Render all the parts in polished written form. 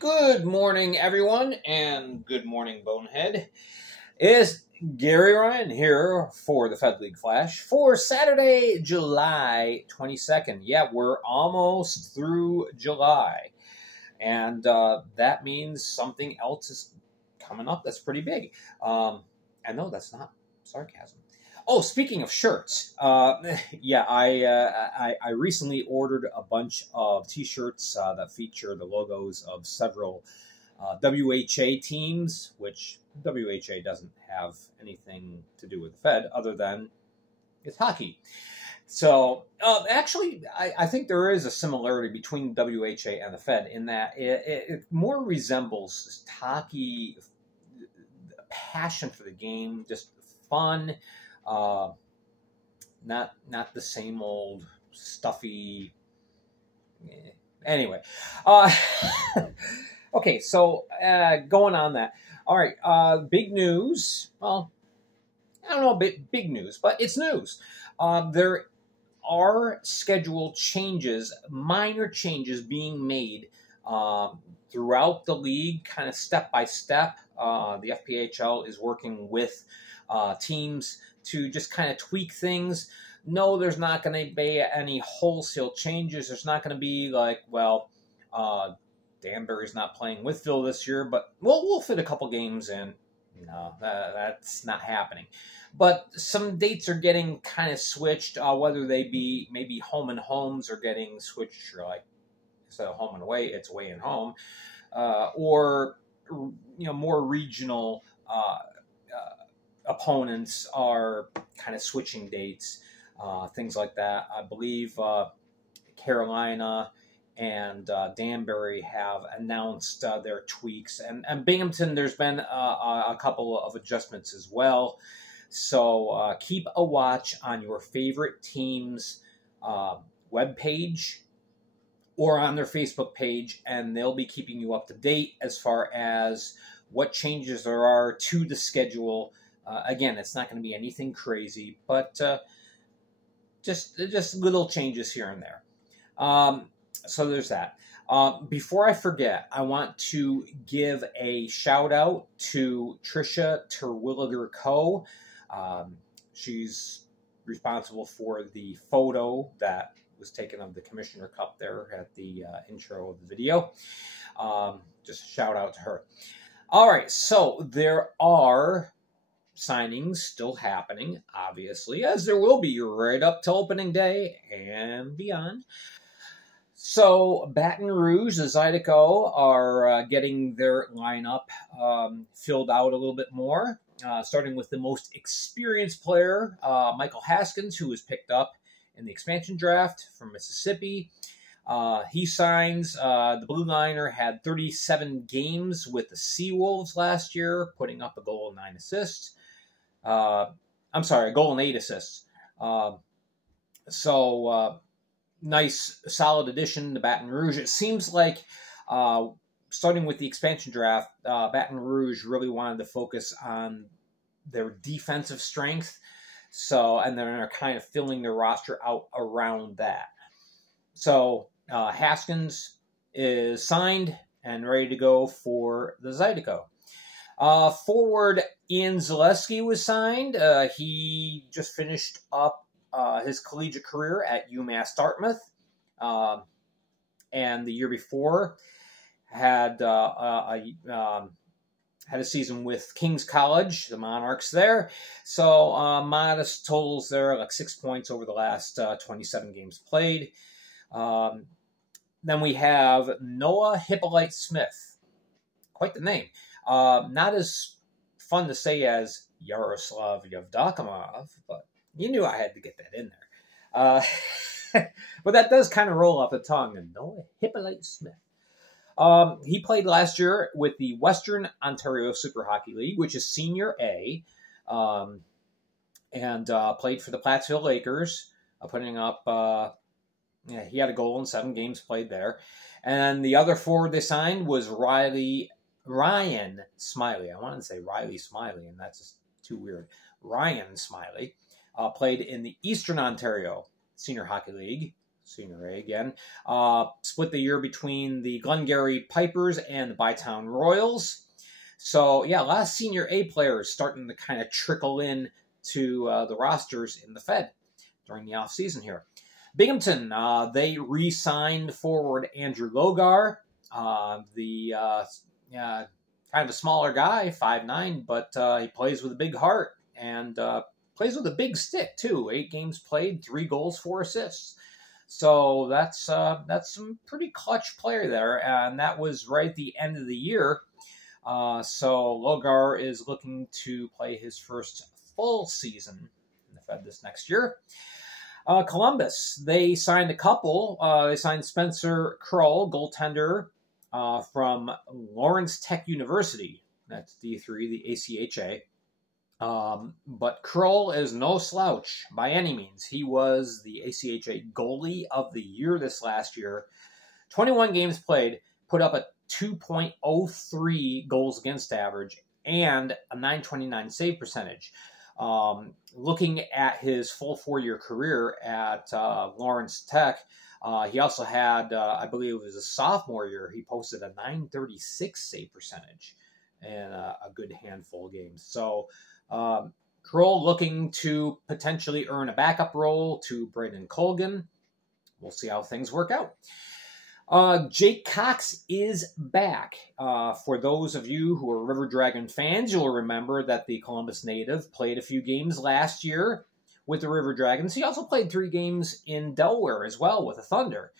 Good morning, everyone, and good morning, Bonehead. It's Gary Ryan here for the Fed League Flash for Saturday, July 22nd. Yeah, we're almost through July, and that means something else is coming up that's pretty big. I know that's not sarcasm. Oh, speaking of shirts, yeah, I recently ordered a bunch of T-shirts that feature the logos of several WHA teams, which WHA doesn't have anything to do with the Fed other than it's hockey. So actually, I think there is a similarity between WHA and the Fed in that it more resembles hockey, passion for the game, just fun. Not the same old stuffy. Anyway, okay. So going on that. All right. Big news. Well, I don't know, big news, but it's news. There are schedule changes, minor changes being made throughout the league, kind of step by step. The FPHL is working with teams to just kind of tweak things. No, there's not going to be any wholesale changes. There's not going to be like, well, Danbury's not playing Wytheville this year, but we'll fit a couple games in. No, that's not happening. But some dates are getting kind of switched, whether they be maybe home and homes are getting switched, like instead of home and away, it's away and home, or more regional opponents are kind of switching dates, things like that. I believe Carolina and Danbury have announced their tweaks, and Binghamton, there's been a couple of adjustments as well. So keep a watch on your favorite team's webpage or on their Facebook page, and they'll be keeping you up to date as far as what changes there are to the schedule. Again, it's not going to be anything crazy, but just little changes here and there. So there's that. Before I forget, I want to give a shout out to Tricia Terwilliger Co. She's responsible for the photo that was taken of the Commissioner Cup there at the intro of the video. Just a shout out to her. All right, so there are signings still happening, obviously, as there will be right up to opening day and beyond. So Baton Rouge, the Zydeco, are getting their lineup filled out a little bit more, starting with the most experienced player, Michael Haskins, who was picked up in the expansion draft from Mississippi. He signs. The Blue Liner had 37 games with the Seawolves last year, putting up a goal and 9 assists. I'm sorry, a goal and 8 assists. Nice, solid addition to Baton Rouge. It seems like, starting with the expansion draft, Baton Rouge really wanted to focus on their defensive strength. And they're kind of filling their roster out around that. So Haskins is signed and ready to go for the Zydeco. Forward Ian Zaleski was signed. He just finished up his collegiate career at UMass Dartmouth, and the year before had a season with King's College, the Monarchs there. So modest totals there, like 6 points over the last 27 games played. Then we have Noah Hippolyte Smith. Quite the name. Not as fun to say as Yaroslav Yevdokimov, but you knew I had to get that in there. But that does kind of roll off the tongue. And Noah Hippolyte Smith. He played last year with the Western Ontario Super Hockey League, which is Senior A, and played for the Plattsville Lakers, putting up, he had a goal in 7 games played there. And the other forward they signed was Ryan Smiley. I wanted to say Riley Smiley, and that's just too weird. Ryan Smiley played in the Eastern Ontario Senior Hockey League, Senior A again. Split the year between the Glengarry Pipers and the Bytown Royals. So, yeah, a lot of Senior A players starting to kind of trickle in to the rosters in the Fed during the offseason here. Binghamton, they re-signed forward Andrew Logar, kind of a smaller guy, 5'9", but he plays with a big heart and plays with a big stick, too. 8 games played, 3 goals, 4 assists. So that's some pretty clutch player there, and that was right at the end of the year. So Logar is looking to play his first full season in the Fed this next year. Columbus, they signed a couple. They signed Spencer Krull, goaltender from Lawrence Tech University. That's D3, the ACHA. But Krull is no slouch by any means. He was the ACHA goalie of the year this last year. 21 games played, put up a 2.03 goals against average and a .929 save percentage. Looking at his full 4-year career at Lawrence Tech, he also had, I believe it was a sophomore year, he posted a .936 save percentage in a good handful of games. So, Krull looking to potentially earn a backup role to Braden Colgan. We'll see how things work out. Jake Cox is back. For those of you who are River Dragon fans, you'll remember that the Columbus native played a few games last year with the River Dragons. He also played 3 games in Delaware as well with the Thunder.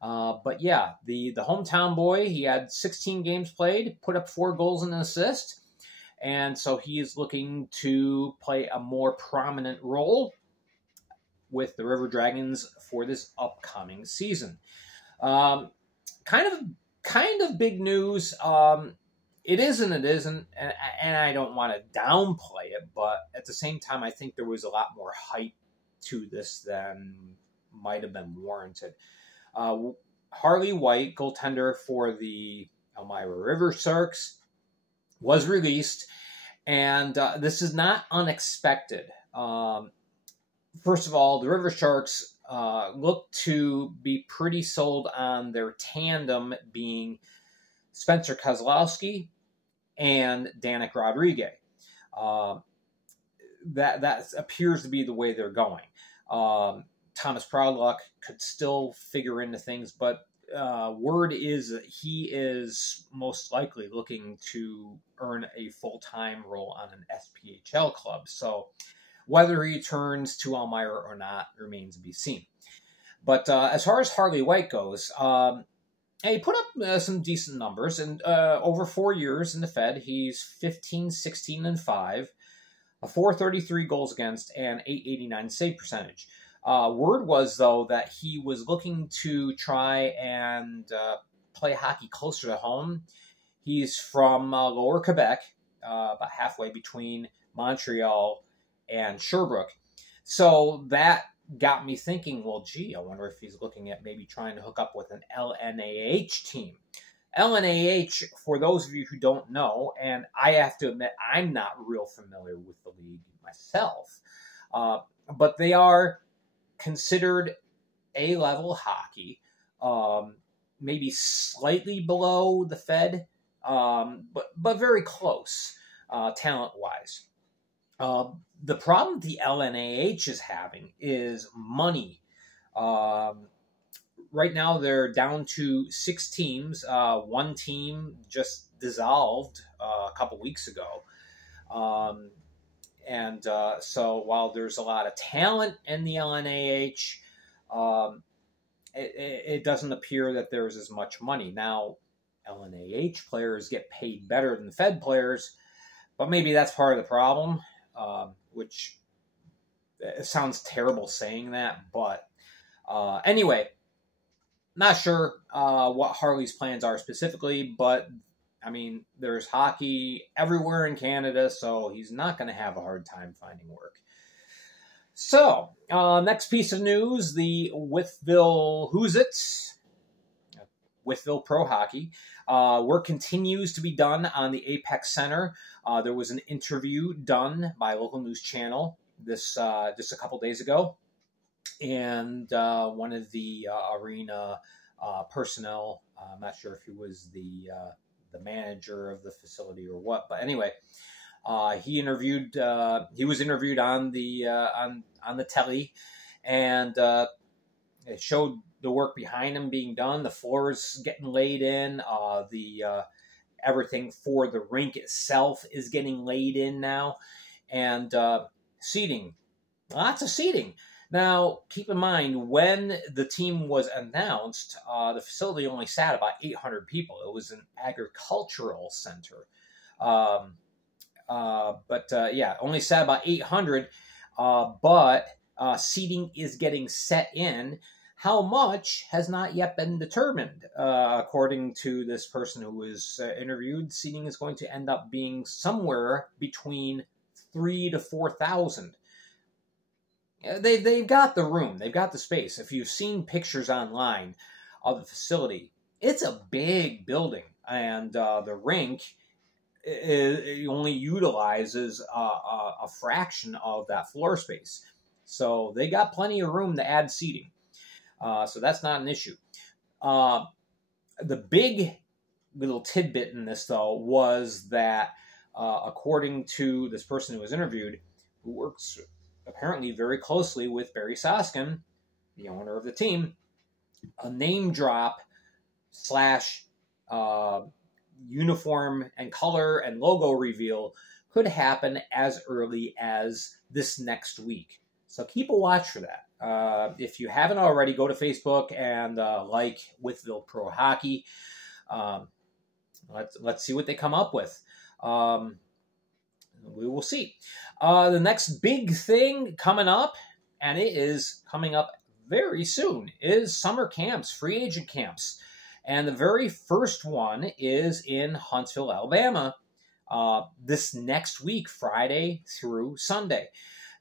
But yeah, the hometown boy, he had 16 games played, put up 4 goals and an assist. And so he is looking to play a more prominent role with the River Dragons for this upcoming season. Kind of big news. It is and it isn't, and I don't want to downplay it, but at the same time, I think there was a lot more hype to this than might have been warranted. Harley White, goaltender for the Elmira River Sharks, was released, and this is not unexpected. First of all, the River Sharks look to be pretty sold on their tandem being Spencer Kozlowski and Danik Rodriguez. That appears to be the way they're going. Thomas Proudluck could still figure into things, but word is that he is most likely looking to earn a full-time role on an SPHL club. So whether he turns to Elmira or not remains to be seen. But as far as Harley White goes, he put up some decent numbers. And over 4 years in the Fed, he's 15, 16, and 5, a .433 goals against, and .889 save percentage. Word was, though, that he was looking to try and play hockey closer to home. He's from Lower Quebec, about halfway between Montreal and Sherbrooke. So that got me thinking, well, gee, I wonder if he's looking at maybe trying to hook up with an LNAH team. LNAH, for those of you who don't know, and I have to admit, I'm not real familiar with the league myself, but they are considered A-level hockey, maybe slightly below the Fed, but very close talent-wise. The problem the LNAH is having is money. Right now they're down to 6 teams. One team just dissolved a couple weeks ago. So while there's a lot of talent in the LNAH, it doesn't appear that there's as much money. Now, LNAH players get paid better than Fed players, but maybe that's part of the problem, which it sounds terrible saying that. But anyway, not sure what Harley's plans are specifically, but I mean, there's hockey everywhere in Canada, so he's not going to have a hard time finding work. So, next piece of news, the Wytheville Hoosiers, Wytheville Pro Hockey. Work continues to be done on the Apex Center. There was an interview done by a local news channel this just a couple days ago. and one of the arena personnel. I'm not sure if he was the manager of the facility or what, but anyway, he was interviewed on the telly, and it showed the work behind him being done. The floors getting laid in. Everything for the rink itself is getting laid in now, and seating, lots of seating. Now, keep in mind, when the team was announced, the facility only sat about 800 people. It was an agricultural center. Only sat about 800, but seating is getting set in. How much has not yet been determined. According to this person who was interviewed, seating is going to end up being somewhere between 3,000 to 4,000. They've got the room. They've got the space. If you've seen pictures online of the facility, it's a big building. And the rink only utilizes a fraction of that floor space. So they got plenty of room to add seating. So that's not an issue. The big little tidbit in this, though, was that according to this person who was interviewed, who works apparently very closely with Barry Soskin, the owner of the team, a name drop / uniform and color and logo reveal could happen as early as this next week. So keep a watch for that. If you haven't already, go to Facebook and like Wytheville Pro Hockey. Let's see what they come up with. We will see. The next big thing coming up, and it is coming up very soon, is summer camps, free agent camps. And the very first one is in Huntsville, Alabama, this next week, Friday through Sunday.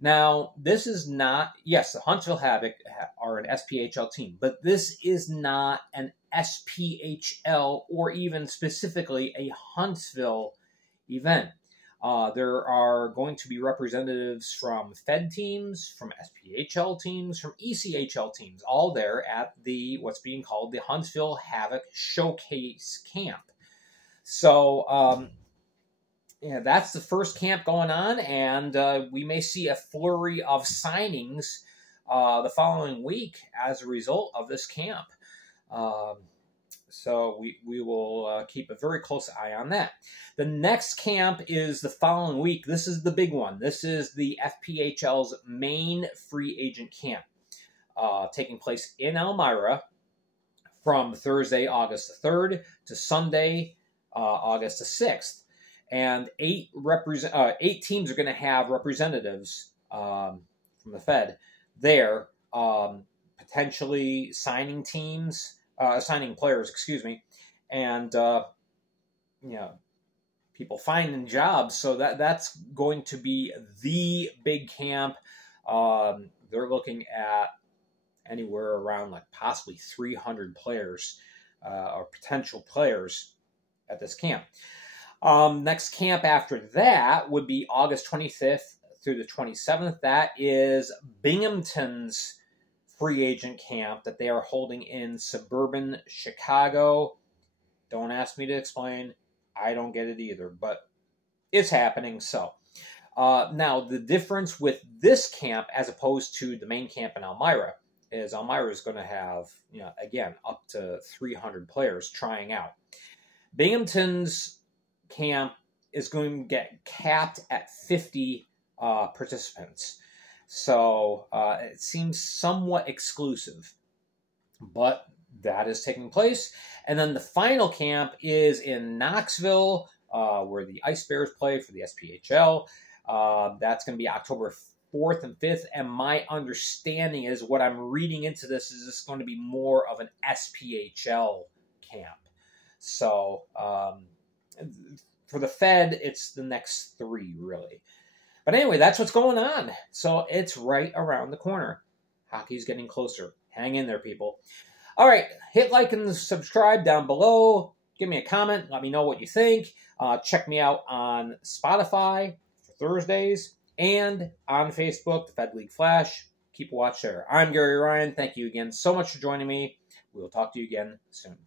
Now, this is not, yes, the Huntsville Havoc are an SPHL team, but this is not an SPHL or even specifically a Huntsville event. There are going to be representatives from Fed teams, from SPHL teams, from ECHL teams, all there at what's being called the Huntsville Havoc Showcase Camp. So, that's the first camp going on, and we may see a flurry of signings the following week as a result of this camp. So we will keep a very close eye on that. The next camp is the following week. This is the big one. This is the FPHL's main free agent camp, taking place in Elmira from Thursday, August the 3rd to Sunday, August the 6th. And 8 teams are going to have representatives from the Fed there, potentially signing players, and people finding jobs. So that's going to be the big camp. They're looking at anywhere around possibly 300 players or potential players at this camp. Next camp after that would be August 25th through the 27th. That is Binghamton's free agent camp that they are holding in suburban Chicago. Don't ask me to explain. I don't get it either, but it's happening. So now the difference with this camp as opposed to the main camp in Elmira is Elmira is going to have, again, up to 300 players trying out. Binghamton's camp is going to get capped at 50 participants. So it seems somewhat exclusive, but that is taking place. And then the final camp is in Knoxville, where the Ice Bears play for the SPHL. That's going to be October 4th and 5th. And my understanding is what I'm reading into this is this going to be more of an SPHL camp. So for the Fed, it's the next 3, really. But anyway, that's what's going on. So it's right around the corner. Hockey's getting closer. Hang in there, people. All right, hit like and subscribe down below. Give me a comment. Let me know what you think. Check me out on Spotify for Thursdays and on Facebook, the Fed League Flash. keep a watch there. I'm Gary Ryan. Thank you again so much for joining me. We will talk to you again soon.